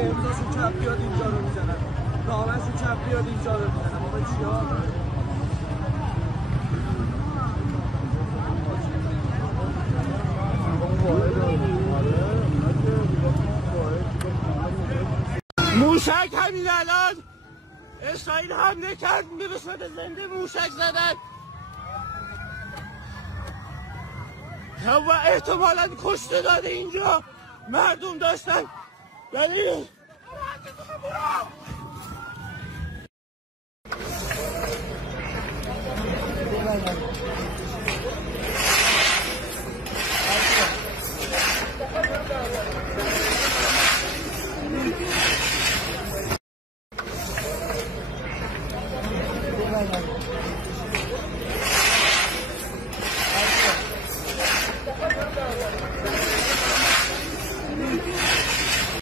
امضاشون چپ بیاد اینجا رو میزنن، نامه‌شون چپ بیاد اینجا رو میزنن. بابا چیا؟ موشک همین الان اسرائیل حمله کرد، میرسه به زنده موشک زدن و احتمالاً کشته داده. اینجا مردم داشتن.